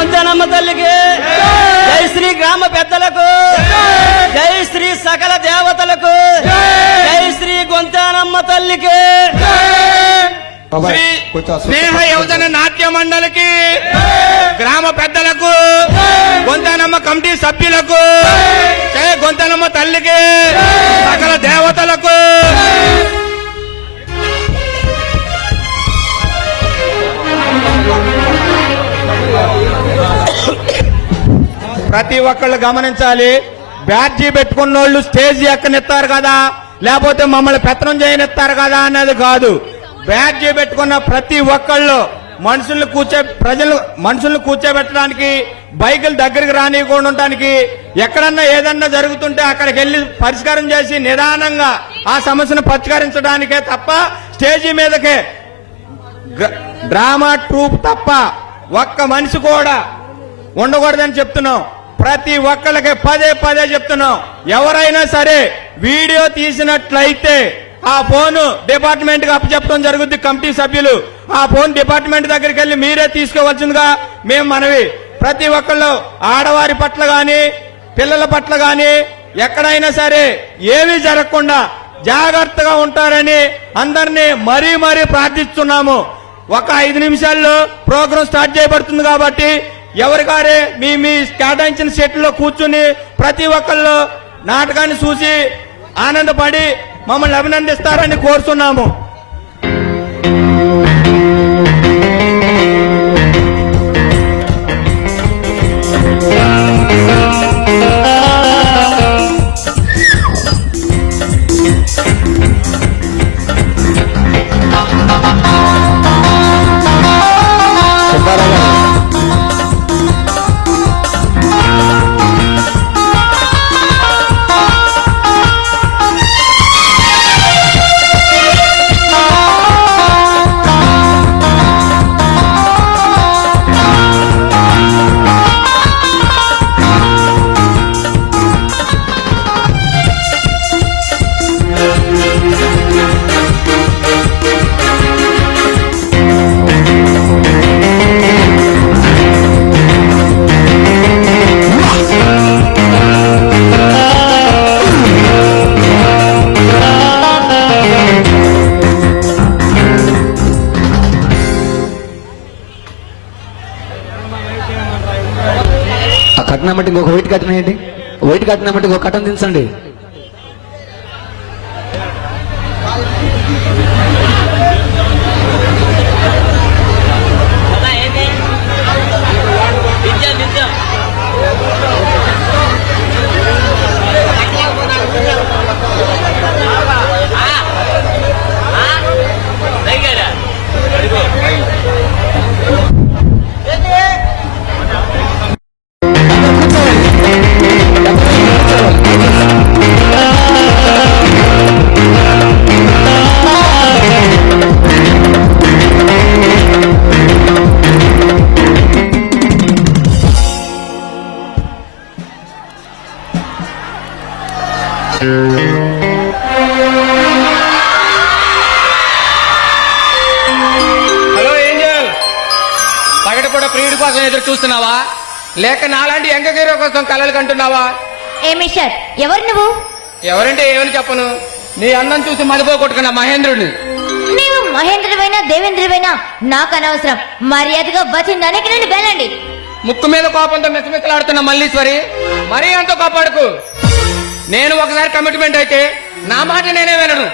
గొంతెనమ్మ తల్లికి, జై శ్రీ గ్రామ పెద్దలకు, జై శ్రీ సకల దేవతలకు, జై శ్రీ గొంతెనమ్మ తల్లికి, శ్రీ స్నేహ యువజన నాట్య మండలికి, గ్రామ పెద్దలకు, గొంతెనమ్మ కమిటీ సభ్యులకు, జై గొంతెనమ్మ తల్లికి, సకల దేవతలకు. ప్రతి ఒక్కళ్ళు గమనించాలి, బ్యాడ్జీ పెట్టుకున్నోళ్ళు స్టేజ్ ఎక్కనిస్తారు కదా, లేకపోతే మమ్మల్ని పెత్తనం చేయనిస్తారు కదా అనేది కాదు. బ్యాడ్జీ పెట్టుకున్న ప్రతి ఒక్కళ్ళు మనుషులను కూర్చోబెట్టడానికి, బైకులు దగ్గరికి రానియకుండా ఉండడానికి, ఎక్కడన్నా ఏదన్నా జరుగుతుంటే అక్కడికి వెళ్లి పరిష్కారం చేసి నిదానంగా ఆ సమస్యను పరిష్కరించడానికే తప్ప స్టేజీ మీదకే డ్రామా ట్రూప్ తప్ప ఒక్క మనిషి కూడా ఉండకూడదని చెప్తున్నాం. ప్రతి ఒక్కళ్ళకి పదే పదే చెప్తున్నాం, ఎవరైనా సరే వీడియో తీసినట్లయితే ఆ ఫోన్ డిపార్ట్మెంట్ కి అప్పచెప్పడం జరుగుద్ది. కమిటీ సభ్యులు ఆ ఫోన్ డిపార్ట్మెంట్ దగ్గరికి వెళ్లి మీరే తీసుకోవాల్సిందిగా మేము మనవి. ప్రతి ఒక్కళ్ళు ఆడవారి పట్ల గాని పిల్లల పట్ల గాని ఎక్కడైనా సరే ఏమీ జరగకుండా జాగ్రత్తగా ఉంటారని అందరినీ మరీ మరీ ప్రార్థిస్తున్నాము. ఒక 5 నిమిషాల్లో ప్రోగ్రాం స్టార్ట్ చేయబడుతుంది కాబట్టి ఎవరికారే మీ కేటాయించిన సెట్లో కూర్చుని ప్రతి ఒక్కళ్ళు నాటకాన్ని చూసి ఆనందపడి మమ్మల్ని అభినందిస్తారని కోరుతున్నాము. కట్నం బట్టి ఇంకొక వైట్ కట్నం ఏంటి, వైట్ కట్నం బట్టి ఇంకొక కట్టం దించండి. హలో ఏంజల్, పగటి కూడా ప్రియుడి కోసం ఎదురు చూస్తున్నావా, లేక నాలాంటి ఎంగగీరో కోసం కలలు కంటున్నావా? ఏ మిస్టర్, ఎవరు నువ్వు? ఎవరంటే ఏమని చెప్పను, నీ అందం చూసి మదిపోగొట్టుకున్న మహేంద్రుడిని. నీవు మహేంద్రువైనా దేవేంద్రువైనా నాకు అనవసరం. మర్యాదగా వచ్చిందానికి నన్ను వెళ్ళండి. ముక్కు మీద కోపంతో మిసమిసలాడుతున్న మల్లీశ్వరి, మరీ అంత కోపాడుకు. నేను ఒకసారి కమిట్మెంట్ అయితే నా మాట నేనే వినను.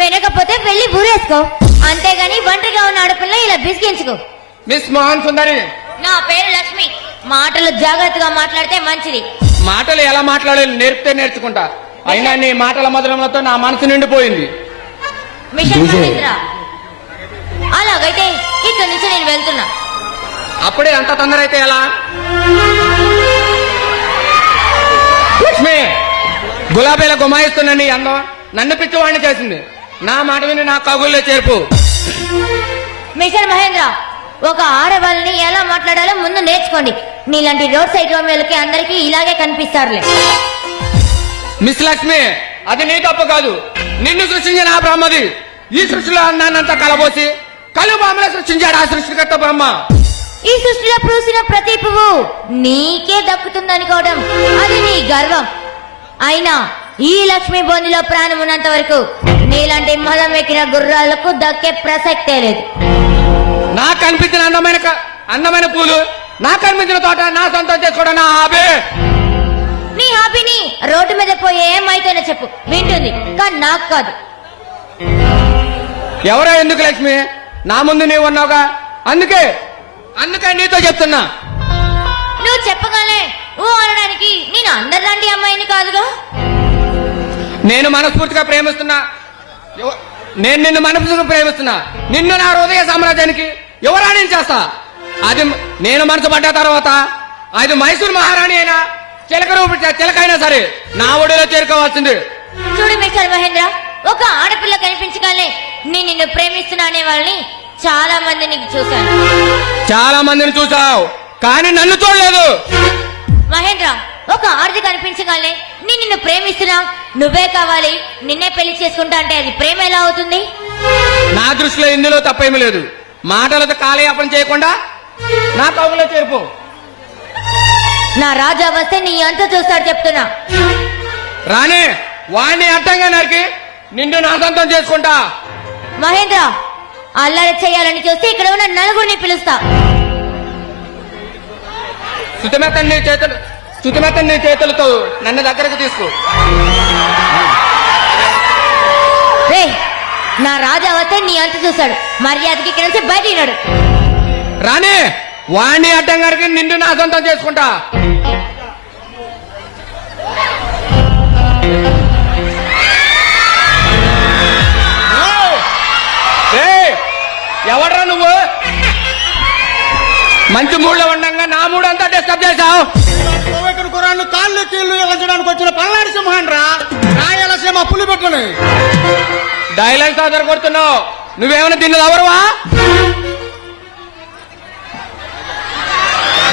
వినకపోతే వెళ్ళి ఊరేసుకో, అంతేగాని ఒంటరిగా ఉన్న ఆడపిల్ల ఇలా బిసిగించుకో. మిస్ మోహన్ సుందరి, నా పేరు లక్ష్మి. మాటలు జాగ్రత్తగా మాట్లాడితే మంచిది. మాటలు ఎలా మాట్లాడాలి నేర్పితే నేర్చుకుంటా. అయినా నీ మాటల మధురములతో నా మనసు నిండిపోయింది. మిషన్ మహేంద్ర, అలాగైతే ఇక్కడి నుంచి నేను వెళ్తున్నా. అప్పుడే అంత తొందర అయితే ఎలా? లక్ష్మి, గులాబీల గుమాయిస్తున్న నీ అందం నన్ను పిచ్చివాడిని చేసింది. నా మాట విని నా కగుల్లో చేర్పు. మిషన్ మహేంద్ర, ఒక ఆడవాళ్ళని ఎలా మాట్లాడాలో ముందు నేర్చుకోండి. నీలాంటి రోడ్ సైడ్ రోమియోలకి అందరికీ ఇలాగే కనిపిస్తారులే. మిస్ లక్ష్మి, అది నీ తప్పు కాదు, నిన్ను సృష్టించిన ఆ బ్రహ్మది. ఈ సృష్టిలో అందాన్నంతా కలబోసి కలు బామల సృష్టించాడు ఆ సృష్టికర్త బ్రహ్మ. ఈ సృష్టిలో పూసిన ప్రతి పువ్వు నీకే దక్కుతుందనుకోవడం అది నీ గర్వం. అయినా ఈ లక్ష్మీ బోనిలో ప్రాణం ఉన్నంత వరకు నీలాంటి మదం ఎక్కిన గుర్రాలకు దక్కే ప్రసక్తే లేదు. నాకు కనిపించిన అందమైన పూలు, నాకు కనిపించిన తోట నా సొంతం చేసుకోవడం నా హాబీ. నీ హాబీని రోడ్డు మీద పోయే ఏమైతేనే చెప్పు, వింటుంది, కానీ నాకు కాదు. ఎవరో ఎందుకు లక్ష్మి, నా ముందు నీవు ఉన్నావుగా, అందుకే నీతో చెప్తున్నా. నువ్వు చెప్పగానే ఓ అనడానికి నేను అందరిలాంటి అమ్మాయిని కాదుగా. నేను మనస్ఫూర్తిగా ప్రేమిస్తున్నా, నేను నిన్ను మనస్ఫూర్తిగా ప్రేమిస్తున్నా. నిన్ను నా హృదయ సామ్రాజ్యానికి యువరాణిని చేస్తా. అది నేను మనసు పడ్డ తర్వాత అది మైసూర్ మహారాణి అయినా చిలకైనా సరే నా ఒడిలో చేరుకోవాల్సింది. చూడు మిస్టర్ మహేంద్ర, ఒక ఆడపిల్ల కనిపించగానే నేను నిన్ను ప్రేమిస్తున్నా అనే వాళ్ళని చాలా మందిని చూశాను. చాలా మందిని చూసావు, కానీ నన్ను చూడలేదు. మహేంద్ర, ఒక ఆడది కనిపించగానే నేను నిన్ను ప్రేమిస్తున్నా, నువ్వే కావాలి, నిన్నే పెళ్లి చేసుకుంటా అంటే అది ప్రేమ ఎలా అవుతుంది? నా దృష్టిలో ఇందులో తప్పేమీ లేదు. మాటలతో కాలయాపన చేయకుండా నా కౌగులో చేరుపు. నా రాజా వస్తే నీ అంత చూస్తాడు చెప్తున్నా. రానే వాణ్ణి అడ్డంగా నరికి నిన్ను నా సొంతం చేసుకుంటా. మహేంద్ర, అల్లరి చేయాలని చూస్తే ఇక్కడ ఉన్న నలుగురిని పిలుస్తా. శుతిమెత్తని నీ చేతులతో నన్ను దగ్గరకు తీసుకో. రే, నా రాజా వస్తే నీ అంత చూస్తాడు, మర్యాదకి ఇక్కడ నుంచి బయటినాడు. రానే వాణ్ణి అడ్డంగా నరికి నిన్ను నా సొంతం చేసుకుంటా. ఎవడ్రా నువ్వు? మంచి మూడ్లో ఉండగా నా మూడు అంతా డిస్టర్బ్ చేశావు. కురాన్ని కాళ్ళు కీళ్లు ఎగచడానికి వచ్చిన పల్నాడు సింహాన్ రా, రాయలసీమ పులి పెట్టుకుని డైలాగ్ సాధన కొడుతున్నావు. నువ్వేమైనా దీన్ని ఎవరువా?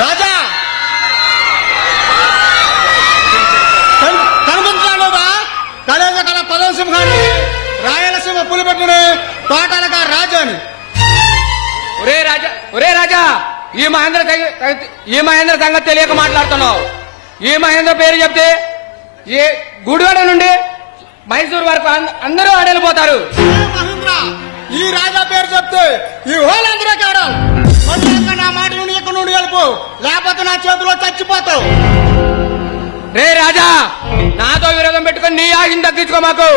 రాజా కనిపించాడుగా కలేజ కల పదవ సింహాన్ని, రాయలసీమ పులి పెట్టుకుని తోటలుగా రాజాని. ఒరే రాజా, ఈ మహేంద్ర సంగతి తెలియక మాట్లాడుతున్నావు. ఈ మహేంద్ర పేరు చెప్తే ఏ గుడివాడ నుండి మైసూరు వరకు అందరూ ఆడెళ్ళిపోతారు. మహేంద్ర, ఈ రాజా పేరు చెప్తే ఈ హోలందరూ కేవడం. నా మాట నుండి ఇక్కడ నుండి వెళ్ళిపో, లేకపోతే నా చేతిలో చచ్చిపోతావు. రే రాజా, నాతో విరోధం పెట్టుకుని నీ ఆశని తగ్గించుకో మాకు.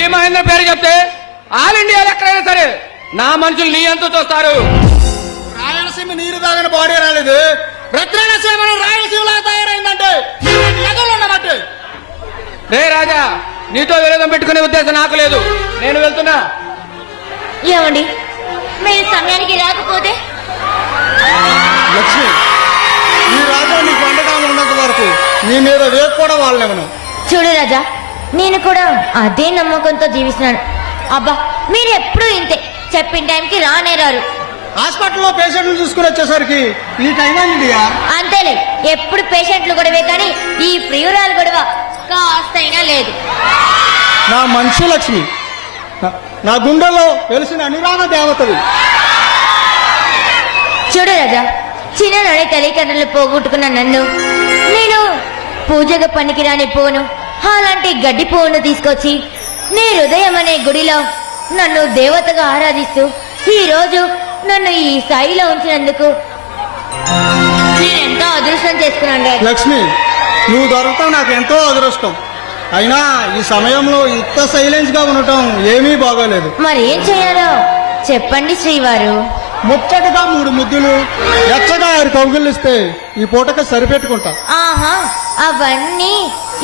ఈ మహేంద్ర పేరు చెప్తే ఆల్ ఇండియాలో ఎక్కడైనా సరే నా మనుషులు నీ అంతా చూస్తారు. రాయలసీమ నీరు తాగిన బాడీ రాలేదు, రత్నాలసీమ రాయలసీమలా తయారైందంటే ఉన్నట్టు. రే రాజా, నీతో విరోధం పెట్టుకునే ఉద్దేశం నాకు లేదు, నేను వెళ్తున్నా. ఏమండి, మీరు సమయానికి రాకపోతే? లక్ష్మి, ఈ రాజా నీకు వంటకాలు ఉన్నంత వరకు నీ మీద వేపు కూడా వాళ్ళేమను. చూడు రాజా, నేను కూడా అదే నమ్మకంతో జీవిస్తున్నాను. అబ్బా, మీరు ఎప్పుడు ఇంతే, చెప్పిన టైంకి రానే రారు. హాస్పిటల్లో పేషెంట్లు చూసుకుని వచ్చేసరికి ఈ టైం అయింది. అంతేలే, ఎప్పుడు పేషెంట్లు గొడవే కానీ ఈ ప్రియురాలు గొడవ కాస్తైనా లేదు. నా మనిషి లక్ష్మి, నా గుండెల్లో తెలిసిన అనురాగ దేవతవి. చూడు రాజా, చిన్ననాడే తల్లిదండ్రులు పోగొట్టుకున్న నన్ను నేను పూజగా పనికిరాని పువ్వును, అలాంటి గడ్డి పువ్వును తీసుకొచ్చి నీ హృదయం అనే గుడిలో నన్ను దేవతగా ఆరాధిస్తూ ఈ రోజు నన్ను ఈ స్థాయిలో ఉంచినందుకు నేనెంతో అదృష్టం చేసుకున్నాను రాజా. లక్ష్మి, నువ్వు దొరకటం నాకు ఎంతో అదృష్టం. అయినా ఈ సమయంలో ఇంత సైలెన్స్ గా ఉండటం ఏమీ బాగోలేదు. మరి ఏం చేయాలో చెప్పండి శ్రీవారు. ముచ్చటగా 3 ముద్దులు, ఎచ్చగా 6 కౌగిలిస్తే ఈ పూటకి సరిపెట్టుకుంటా. ఆహా, అవన్నీ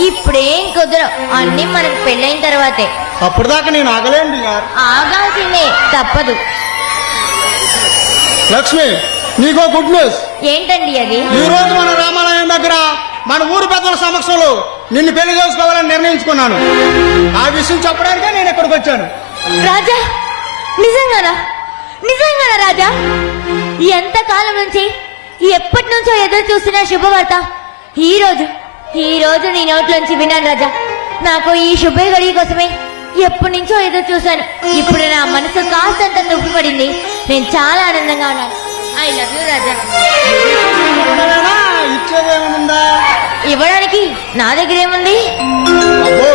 ఇప్పుడేం కుదరవు, అన్ని మనకు పెళ్ళైన తర్వాతే. అప్పుడు దాకా నేను ఆగలేండి యార్. ఆగాల్సిందే, తప్పదు. లక్ష్మి, నీకో గుడ్ న్యూస్. ఏంటండి అది? ఈ రోజు మన రామాలయం దగ్గర మన ఊరు పెద్దల సమక్షంలో నిన్ను పెళ్లి చేసుకోవాలని నిర్ణయించుకున్నాను. ఆ విషయం చెప్పడానికే నేను ఇక్కడికి వచ్చాను. రాజా, నిజంగానా? నిజంగానా రాజా? ఎంత కాలం నుంచి, ఎప్పటి నుంచో ఎదురు చూస్తున్న శుభవార్త ఈ రోజు నీ నోట్లోంచి విన్నాను రాజా. నాకు ఈ శుభ గడియ కోసమే ఎప్పటి నుంచో ఎదురు చూశాను. ఇప్పుడు నా మనసు కాస్తంత నొప్పిపడింది. నేను చాలా ఆనందంగా ఉన్నాను. ఐ లవ్ యూ రాజా. ఉండవేనా? ఇచ్చేదేమనుందా? ఇవ్వడానికి నా దగ్గర ఏముంది? అబ్బో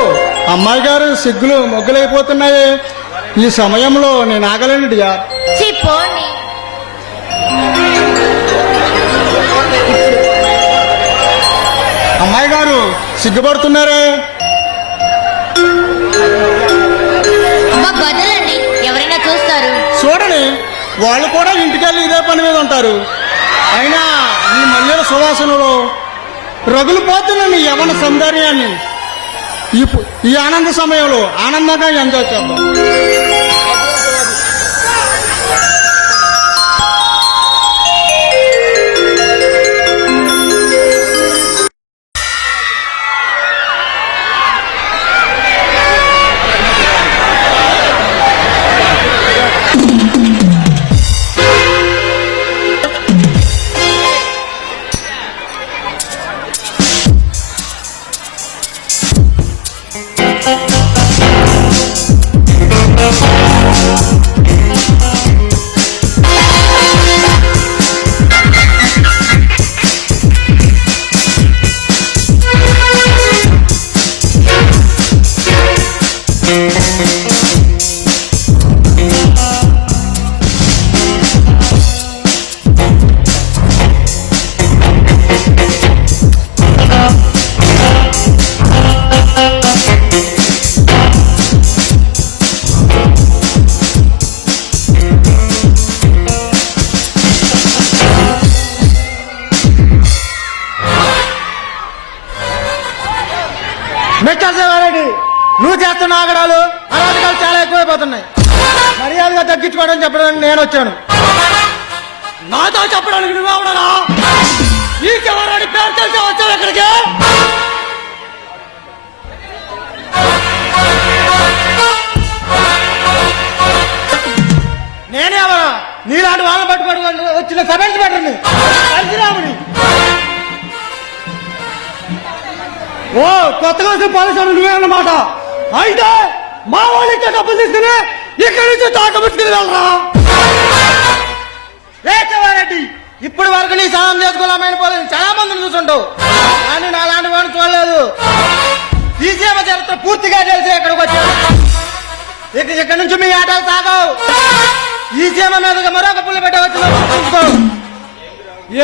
అమ్మాయి గారు సిగ్గులు మొగ్గులైపోతున్నాయి. ఈ సమయంలో నేను ఆగలేను డియర్. చెప్పండి. అమ్మాయి గారు సిగ్గుపడుతున్నారే. వదలండి, ఎవరైనా చూస్తారు. చూడని వాళ్ళు కూడా ఇంటికెళ్ళి ఇదే పని మీద ఉంటారు. అయినా ఈ మల్లెల సువాసనలో రగులుపోతున్న నీ యవన సౌందర్యాన్ని ఈ ఆనంద సమయంలో ఆనందంగా ఎంజాయ్ చేద్దాం. మెచ్చాల్సేవారెడ్డి, నువ్వు చేస్తున్న ఆగడాలు అరాజకాలు చాలా ఎక్కువైపోతున్నాయి. మర్యాదగా తగ్గించుకోవడం చెప్పడానికి నేను వచ్చాను. నాతో చెప్పడానికి నువ్వు ఎవడరా? ఈ చివరాడి పేరు తెలిసి వచ్చావు ఎక్కడికి? నేనే ఎవరా? నీలాంటి వాళ్ళని పట్టుకోవడం వచ్చిన సర్వెంట్ పెట్టండి కలిసిరాముడి. ఓ కొత్తగా వచ్చిన పోలీసు నువ్వే అన్నమాట. అయితే మా వాళ్ళు ఇచ్చే డబ్బులు తీసుకుని ఇక్కడి నుంచి తాకముచ్చుకుని వెళ్ళరా. రేచవారెడ్డి, ఇప్పటి వరకు నీ సహాయం చేసుకోవాలమైన పోలీసు చాలా మందిని చూసుంటావు, కానీ నా లాంటి వాడిని చూడలేదు. తీసేమ చరిత్ర పూర్తిగా తెలిసి ఇక్కడికి వచ్చాను. ఇక్కడి నుంచి మీ ఆటలు సాగవు. ఈ సీమ మీదగా మరొక పుల్లి పెట్ట వచ్చిందో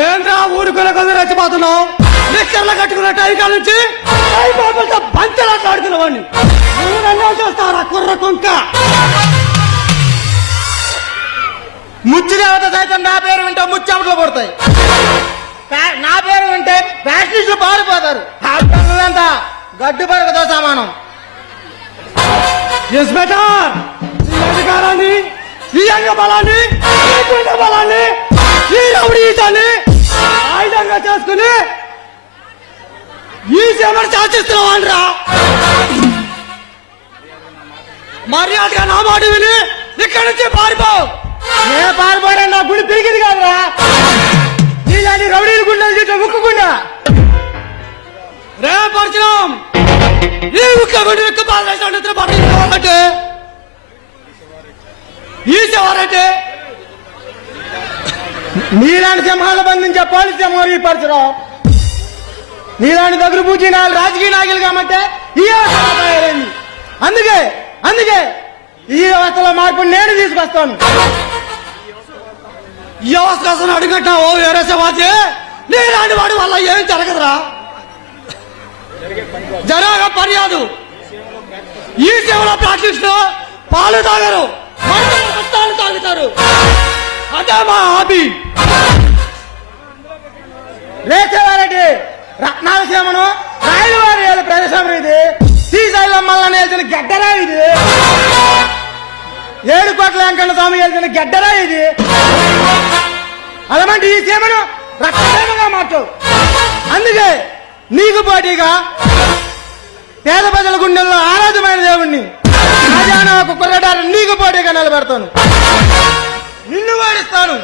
ఏంట్రా ఊరుకునే కొద్ది రెచ్చిపోతున్నావు? నిక్కర్లు కట్టుకున్న టైకాల నుంచి బంచలాట్లు వాడిని నువ్వు నన్ను చూస్తావరా కుర్ర కుంక? ముచ్చి దేవత సైతం నా పేరు వింటే ముచ్చెమట్లు పడతాయి. నా పేరు వింటే ఫ్యాషనిస్టులు పారిపోతారు. అంతా గడ్డు పరగతో సమానం. Yes better. ఈ అధికారాన్ని, ఈ అంగ బలాన్ని, ఈ గుండె బలాన్ని, ఈ రౌడీతాన్ని ఆయుధంగా చేసుకుని ఈ సేవను శాసిస్తున్నావాన్రా. మర్యాదగా నా మాట విని ఇక్కడి నుంచి పారిపోవు. నేను పారిపోయినా నా గుడి తిరిగింది కాదురా. నీలాంటి రౌడీలు గుండెలు చెట్టు ముక్కుకుండా రేపరిచినాం. ఈ ముక్క గుడి ముక్క పాల్గొంటే ఈ సేవారంటే నీలాంటి సింహాల బంధించే పోలీసు సింహం ఈ పరిచయం. నీలాంటి దగ్గర పూచి రాజకీయ నాయకులు కాబట్టి ఈ వ్యవస్థ తయారైంది. అందుకే ఈ వ్యవస్థలో మార్పు నేను తీసుకొస్తాను. ఈ వ్యవస్థ కోసం అడుగుతా ఓ వేరే సమాజే నీలాంటి వాడి వల్ల ఏం జరగదురా. జరగ పర్యాదు. ఈ సేవలో ప్రాక్టీస్ పాలు తాగరు, రక్తాలు తాగుతారు. అదే మా హాబీ. లేచేవారెడ్డి, రత్నాల సీమను రాయల వారి ప్రదేశం ఇది. శ్రీశైలం మల్ల వెళ్తున్న గడ్డరా ఇది. 7 కోట్ల వెంకన్న స్వామి వెళ్తున్న గడ్డరా ఇది. అలాంటి ఈ సీమను రక్తసీమగా మార్చవు. అందుకే నీకు పోటీగా పేద ప్రజల గుండెల్లో ఆరాధమైన దేవుణ్ణి రాజాన ఒక కుర్రడారు నీకు పోటీగా నిలబెడతాను. నిన్ను వాడిస్తాను.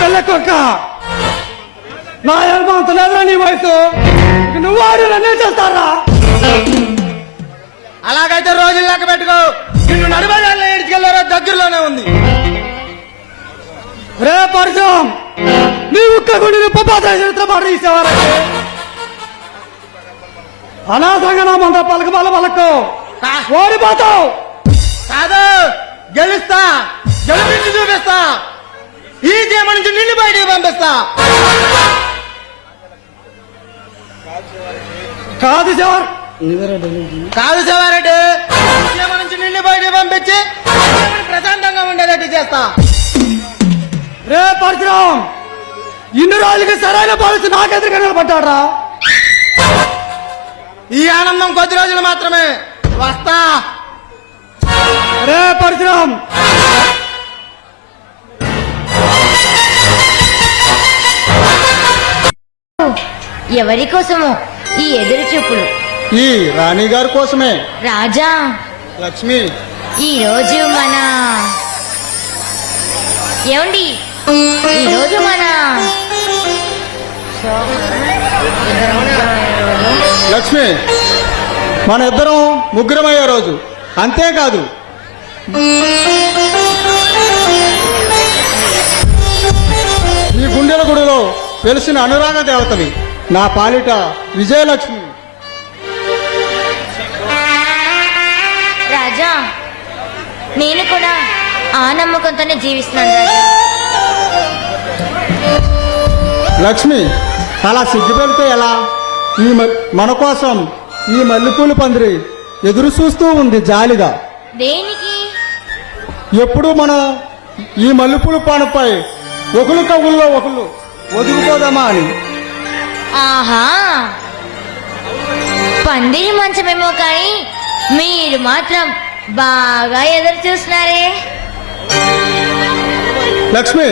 పెళ్ళకొక్క నా అంత లేదా నీ వయసు నువ్వు వాడు నన్నే చేస్తారా? అలాగైతే రోజులు లెక్క పెట్టుకో. నిన్ను నడిపదాల్లో ఏడ్చుకెళ్ళారో దగ్గరలోనే ఉంది. రే పరశురాం నీ ఉక్క గుండెని పపాత చరిత్ర మాట తీసేవారంటే అనాథంగా నా మంద పలక బల పలకో ఓడిపోతావు. కాదు గెలుస్తా, గెలిపించి చూపిస్తా. ఈ జీవ నుంచి నిన్ను బయటికి పంపిస్తా. కాదు శివర్ కాదు శివారెడ్డి, జీవ నుంచి నిన్ను బయటికి పంపించి ప్రశాంతంగా ఉండేటట్టు చేస్తా. రే పరశురాం ఇన్ని రోజులకి సరైన పాలసీ నాకెదురుగా నిలబడ్డాడ్రా. ఈ ఆనందం కొద్ది రోజులు మాత్రమే. వస్తా. రే పరశురాం ఎవరి కోసమో ఈ ఎదురు చూపులు? ఈ రాణి గారి కోసమే. రాజా, లక్ష్మి, ఈ రోజు మన ఏమండి ఈరోజు మన లక్ష్మి, మన ఇద్దరం ముగ్గురమయ్యే రోజు. అంతేకాదు ఈ గుండెల గుడిలో వెలిసిన అనురాగ దేవతవి నా పాలిట విజయలక్ష్మి. రాజా, నేను కూడా ఆ నమ్మకంతోనే జీవిస్తున్నాను రాజా. లక్ష్మి, అలా సిగ్గుపెడితే ఎలా? మన కోసం ఈ మల్లెపూల పందిరి ఎదురు చూస్తూ ఉంది జాలిగా. దేనికి? ఎప్పుడు మనం ఈ మల్లెపూల పానపై ఒకరు కవుల్లో ఒకరు ఒదిగిపోదామా అని. ఆహా, పందిరి మంచమేమో కానీ మీరు మాత్రం బాగా ఎదురు చూస్తున్నారే. లక్ష్మి,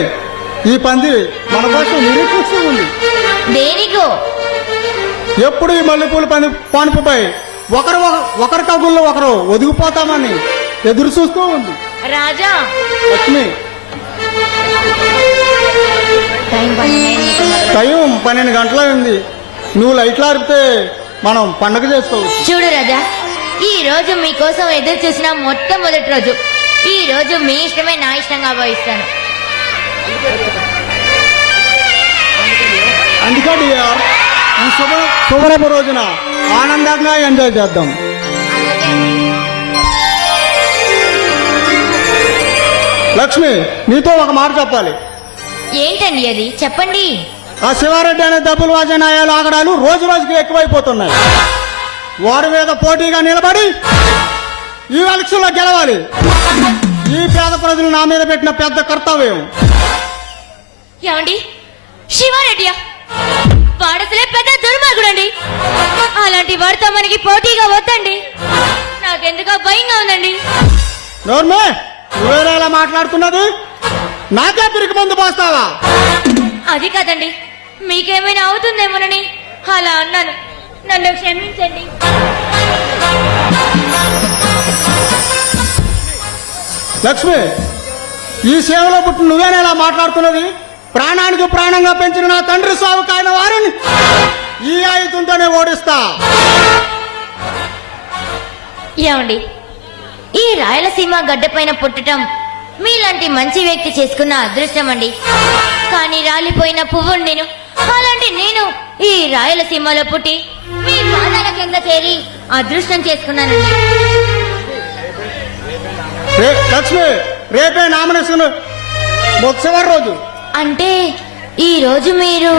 ఈ పందిరి మన కోసం నిరీక్షిస్తూ ఉంది. దేనికో? ఎప్పుడు ఈ మల్లెపూల పానుపుపై ఒకరి కగుల్లో ఒకరు ఒదిగిపోతామని ఎదురు చూస్తూ ఉంది. రాజా, లక్ష్మి, టైం 12 గంటలైంది. నువ్వు లైట్లు ఆరిపితే మనం పండగ చేసుకోవచ్చు. చూడు రాజా, ఈ రోజు మీకోసం ఎదురు చూసిన మొట్టమొదటి రోజు. ఈ రోజు మీ ఇష్టమే నా ఇష్టంగా భావిస్తాను. అందుకని ఈ శుభ్రపు రోజున ఆనందంగా ఎంజాయ్ చేద్దాం. లక్ష్మి, నీతో ఒక మాట చెప్పాలి. ఏంటండి అది? చెప్పండి. ఆ శివారెడ్డి అనే డబ్బులు వాజనాయాలు ఆగడాలు రోజు రోజుకి ఎక్కువైపోతున్నాయి. వారి మీద పోటీగా నిలబడి ఈ ఎలక్షన్లో గెలవాలి. ఈ పేద ప్రజలు నా మీద పెట్టిన పెద్ద కర్తవ్యం. ఏమండి, శివారెడ్డియా వాడసలే పెద్ద దుర్మార్గుడండి. అలాంటి వాడితో మనకి పోటీగా వద్దండి. నాకెందుకో భయంగా ఉందండి. నోర్మే, నువ్వేలా మాట్లాడుతున్నది? నాకే పిరికి మందు పోస్తావా? అది కాదండి, మీకేమైనా అవుతుందేమోనని అలా అన్నాను. నన్ను క్షమించండి. లక్ష్మి, ఈ సేవలో పుట్టి నువ్వేనేలా మాట్లాడుతున్నది? ప్రాణానికి ప్రాణంగా పెంచిన నా తండ్రి సాగు కాయన వారిని ఈ ఆయుధంతోనే ఓడిస్తా. ఏమండి, ఈ రాయలసీమ గడ్డపైన పుట్టటం మీలాంటి మంచి వ్యక్తి చేసుకున్న అదృష్టం అండి. కానీ రాలిపోయిన పువ్వు నేను. అలాంటి నేను ఈ రాయలసీమలో పుట్టి మీ పాదాల కింద చేరి అదృష్టం చేసుకున్నానండి. లక్ష్మి, రేపే నామినేషన్ చివరి రోజు. అంటే ఈ రోజు మీరు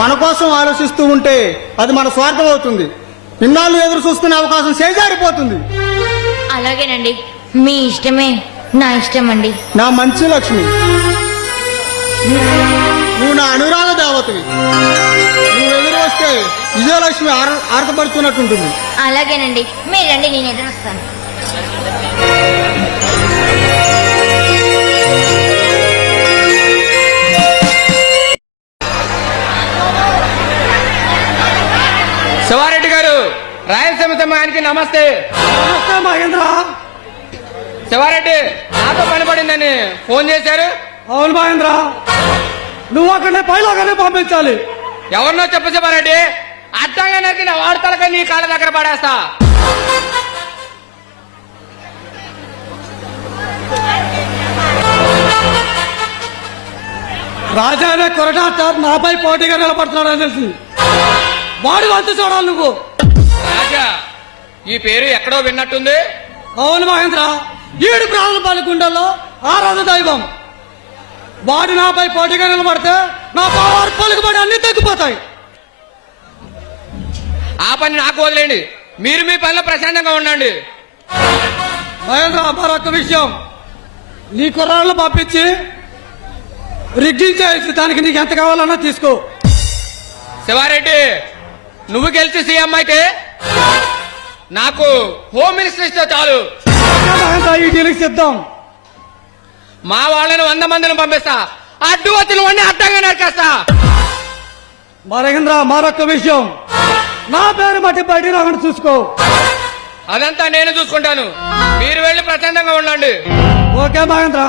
మన కోసం ఆలోచిస్తూ ఉంటే అది మన స్వార్థం అవుతుంది. ఇన్నాళ్ళు ఎదురు చూస్తున్న అవకాశం చేజారిపోతుంది. అలాగేనండి, మీ ఇష్టమే నా ఇష్టం అండి. నా మంచి లక్ష్మి, నువ్వు నా అనురాగ దేవతవి. నువ్వు ఎదురు వస్తే విజయలక్ష్మి ఆర్తపడుతున్నట్టుంటుంది. అలాగేనండి, మీరు రండి, నేను ఎదురు వస్తాను. శివారెడ్డి గారు, రాయలసీమ సమయానికి నమస్తే. నమస్తే మహేంద్ర. శివారెడ్డి, నాతో పని పడిందని ఫోన్ చేశారు. అవును మహేంద్ర, నువ్వు అక్కడనే పైలాగానే పంపించాలి. ఎవరినో చెప్పు శివారెడ్డి, అడ్డంగా నరికి నా వార్తలకై నీ కాళ్ళ దగ్గర పడేస్తా. రాజానే కొరటాచార్ నాపై పోటీగా నిలబడుతున్నాడని తెలిసి వాడి వంతు చూడాలి నువ్వు. రాజా, ఈ పేరు ఎక్కడో విన్నట్టుంది. అవును మహేంద్ర, 7 ప్రాణపాల గుండెల్లో ఆరాధ దైవం. వాడు నాపై పోటీగా నిలబడితే నా పవర్ పలుకుబడి అన్ని తగ్గిపోతాయి. ఆ పని నాకు వదిలేండి, మీరు మీ పనిలో ప్రశాంతంగా ఉండండి. మహేంద్ర, మరొక విషయం, నీ కుర్రాళ్ళు పంపించి రిగ్గింగ్ చేసి దానికి నీకు ఎంత కావాలన్నా తీసుకో. శివారెడ్డి, నువ్వు గెలిచి సీఎం అయితే నాకు హోమ్ మినిస్టర్ ఇస్తే చాలు. మహేంద్ర, ఈ డీల్కి సిద్ధం. మా వాళ్ళని 100 మందిని పంపిస్తా, అడ్డు వచ్చిన వాడిని అడ్డంగా నరికేస్తా. మహేంద్ర, మరొక విషయం, నా పేరు మట్టి బయట రాకుండా చూసుకో. అదంతా నేను చూసుకుంటాను, మీరు వెళ్ళి ప్రశాంతంగా ఉండండి. ఓకే మహేంద్ర.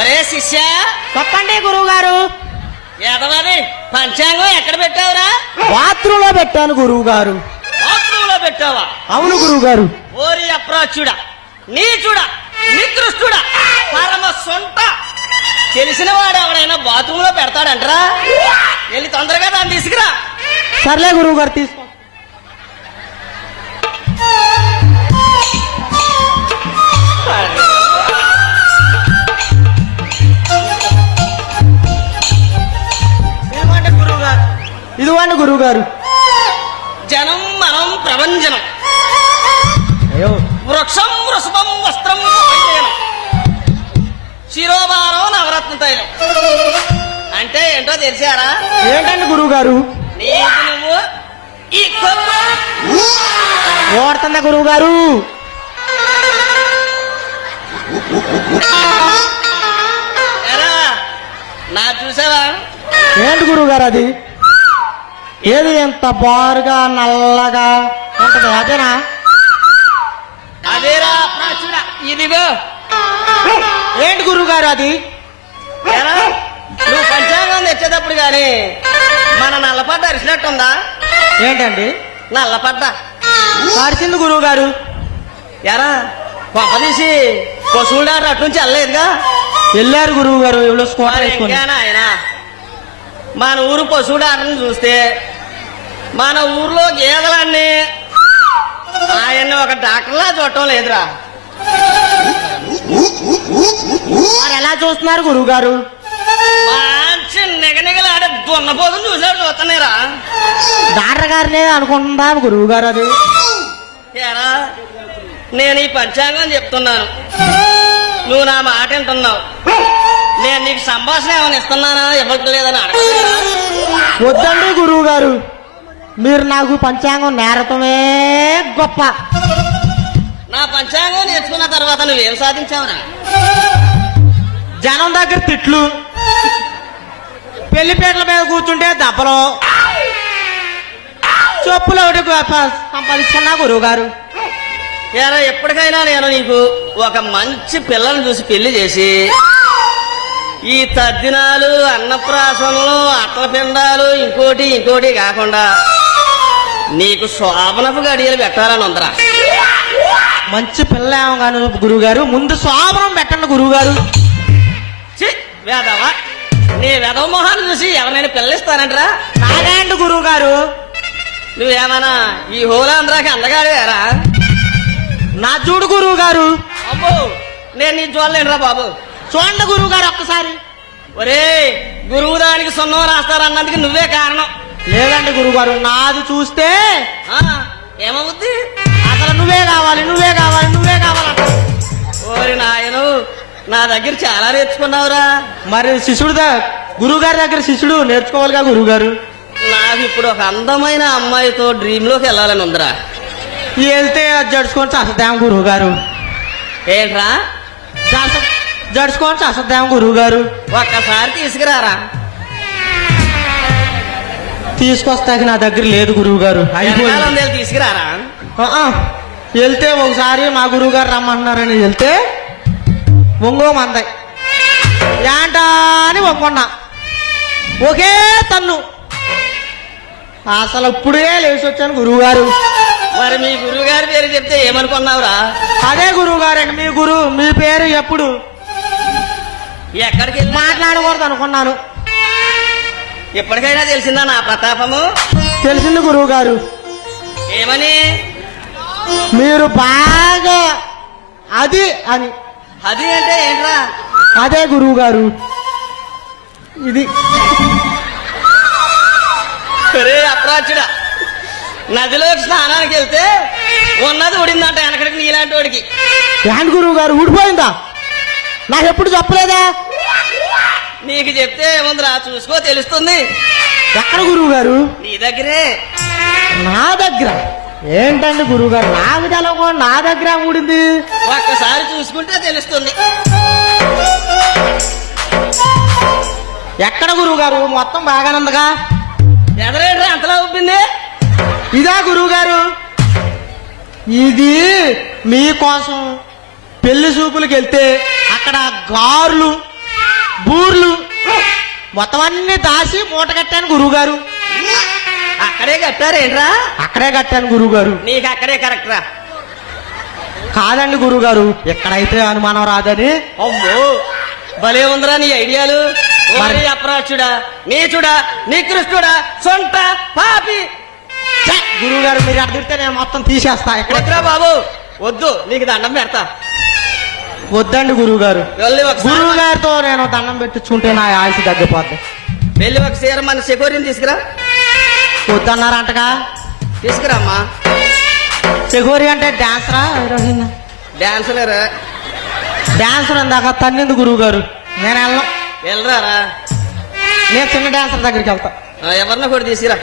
ఒరే శిష్య, చెప్పండి గురువు గారు. ఎదవది పంచాంగం ఎక్కడ పెట్టావురా? బాత్రూంలో పెట్టాను గురువు గారు. బాత్రూంలో పెట్టావా? అవును గురువు గారు. ఓరి అప్రాచుడా, నీచుడా, నికృష్టుడా, పరమ సొంట. తెలిసిన వాడు ఎవడైనా బాత్రూంలో పెడతాడంటరా? వెళ్ళి తొందరగా దాన్ని తీసుకురా. సర్లే గురువు గారు, తీసుకో. ఏమంటే గురువుగారు? ఇదిగోండి గురువు గారు. జనం మనం ప్రభంజనం, వృక్షం వృషభం వస్త్రం ఉపనయనం, శిరోభారం నవరత్న తైలం. అంటే ఏంటో తెలిసారా? ఏంటండి గురువు గారు? నీకు నువ్వు ఈ ఓడుతున్నా గురువు గారు. ఎరా, నా చూసావా? ఏంటి గురువు గారు అది? ఏది ఎంత బారుగా నల్లగా ఉంటుంది అదేనా? అదేరా ప్రాచుడా, ఇదిగో. ఏంటి గురువు గారు అది? ఎరా, నువ్వు పంచాంగం తెచ్చేటప్పుడు గాని మన నల్లపడ్డ అరిసినట్టుందా? ఏంటండి నల్లపడ్డ పరిచింది గురువు గారు. ఎరా, కొంప తీసి పశువులు అటు నుంచి వెళ్ళలేదుగా? వెళ్ళారు గురువు గారు, ఎవరో స్కూటర్ మరి వేసుకొని. ఇంకేనా ఆయన మన ఊరు పశువుడారని చూస్తే మన ఊర్లో గేదెలన్నీ ఆయన్ని ఒక డాక్టర్లా చూడటం లేదురా. మరి ఎలా చూస్తున్నారు గురువు గారు? మంచి నిగనిగలాడే దున్నపోతుం చూసాడు చూస్తున్నారా? డాక్టర్ గారినే అనుకుంటుందా గురువు గారు అది? ఎరా, నేను ఈ పంచాంగం చెప్తున్నాను, నువ్వు నా మాట వింటున్నావు. నేను నీకు సంభాషణ ఏమైనా ఇస్తున్నానా ఇవ్వట్లేదని అడగలేదా? వద్దండి గురువు గారు, మీరు నాకు పంచాంగం నేరటమే గొప్ప. నా పంచాంగం నేర్చుకున్న తర్వాత నువ్వేం సాధించావురా? జనం దగ్గర తిట్లు, పెళ్లిపేటల మీద కూర్చుంటే దెబ్బలు, చెప్పులు ఒకటి సంపాదించుకున్నా గురువు గారు. ఎరా, ఎప్పటికైనా నేను నీకు ఒక మంచి పిల్లని చూసి పెళ్లి చేసి ఈ తద్దినాలు, అన్నప్రాసనలు, అట్ల పిండాలు, ఇంకోటి ఇంకోటి కాకుండా నీకు శోభనపు గడియలు పెట్టాలని ఉందరా. మంచి పిల్ల ఏమో కాను గురువు గారు, ముందు శోభనం పెట్టండి గురువు గారు. ఛీ, వేదవా, నీ వెదవ మొహాన్ని చూసి ఎవరైనా పిల్లనిస్తానంటరా? నాగేండి గురువు గారు, నువ్వేమన్నా ఈ హోలాంధ్రాకి అందగాడేరా? నా చూడు గురువు గారు. అబ్బో, నేను నీ చూడలేనురా బాబు. చూడండి గురువు గారు ఒక్కసారి. ఒరే, గురువు దానికి సున్నం రాస్తారన్నందుకు నువ్వే కారణం. లేదండి గురువు గారు, నాది చూస్తే ఆ, ఏమవుద్ది? అసలు నువ్వే కావాలి, నువ్వే కావాలి, నువ్వే కావాలంట. ఓరి నాయను, నా దగ్గర చాలా నేర్చుకున్నావురా. మరి శిష్యుడు గురువు గారి దగ్గర శిష్యుడు నేర్చుకోవాలిగా గురువు గారు. నాకు ఇప్పుడు ఒక అందమైన అమ్మాయితో డ్రీమ్ లోకి వెళ్ళాలని ఉందిరా. వెళ్తే జడుచుకొని చస్తాం గురువు గారు. ఏంట్రా? జడుచుకొని చస్తాం గురువు గారు. ఒక్కసారి తీసుకురారా. తీసుకొస్తాకి నా దగ్గర లేదు గురువు గారు వెనకాల ఉంది, వెళ్ళి తీసుకురారా. వెళ్తే ఒకసారి మా గురువు గారు రమ్మంటున్నారని వెళ్తే ఒంగో మందాయి ఏంటా అని ఒంగొన్నా ఒకే తన్ను అసలు ఇప్పుడే లేచి వచ్చాను గురువు గారు. మరి మీ గురువు గారి పేరు చెప్తే ఏమనుకున్నావురా? అదే గురువు గారు మీ పేరు ఎప్పుడు ఎక్కడికి వెళ్ళి మాట్లాడకూడదు అనుకున్నాను. ఎప్పటికైనా తెలిసిందా నా ప్రతాపము? తెలిసింది గురువు గారు. ఏమని? మీరు బాగా అది అని. అది అంటే ఏంట్రా? అదే గురువు గారు ఇది. ఒరే అప్రాచుడా, నదిలోకి స్నానానికి వెళ్తే ఉన్నది ఉడిందంట వెనకడికి నీలాంటి వాడికి. ఏంటి గురువు గారు ఊడిపోయిందా? నాకు ఎప్పుడు చెప్పలేదా? నీకు చెప్తే ఏముందిరా, చూసుకో తెలుస్తుంది. ఎక్కడ గురువు గారు? నీ దగ్గరే. నా దగ్గర ఏంటండి గురువు గారు? నాకు తెలవకుండా నా దగ్గర ఊడింది. ఒక్కసారి చూసుకుంటే తెలుస్తుంది. ఎక్కడ గురువు గారు? మొత్తం బాగానందగా. ఎదరేంట్రా అంతలా ఉబ్బింది? ఇదా గురువు గారు? ఇది మీకోసం పెళ్లి చూపులకు వెళ్తే అక్కడ గారులు బూర్లు మొత్తం అన్ని దాసి మూట కట్టాను గురువు గారు. అక్కడే కట్టారేంట్రా? అక్కడే కట్టాను గురువు గారు. నీకు అక్కడే కరెక్ట్ రా. కాదండి గురువు గారు, ఎక్కడైతే అనుమానం రాదని. అమ్మో, భలే ఉందిరా నీ ఐడియాలు. మరి అప్రాచుడా, నీచుడా, నికృష్టుడా, సొంట పాపి. గురువు గారు మీరు అడిగితే నేను మొత్తం తీసేస్తా. వద్దురా బాబు, వద్దు, నీకు దండం పెడతా. వద్దండి గురువు గారు. వెళ్ళి ఒకసారి గురువు గారితో నేను దండం పెట్టించుకుంటే నా ఆయుష్ తగ్గిపోద్ది. వెళ్ళి ఒకసారి మన సెక్యూరిటీని తీసుకురా. వద్దన్నారంటగా. తీసుకురామ్మా. సెగోరి అంటే డాన్సరా హీరోయిన్? డాన్సర్ డాన్సర్ ఇందాక తన్నింది గురువు గారు. నేను వెళ్ళను. వెళ్ళరారా. నేను చిన్న డాన్సర్ దగ్గరికి వెళ్తా. ఎవరినో కూడా తీసుకురా.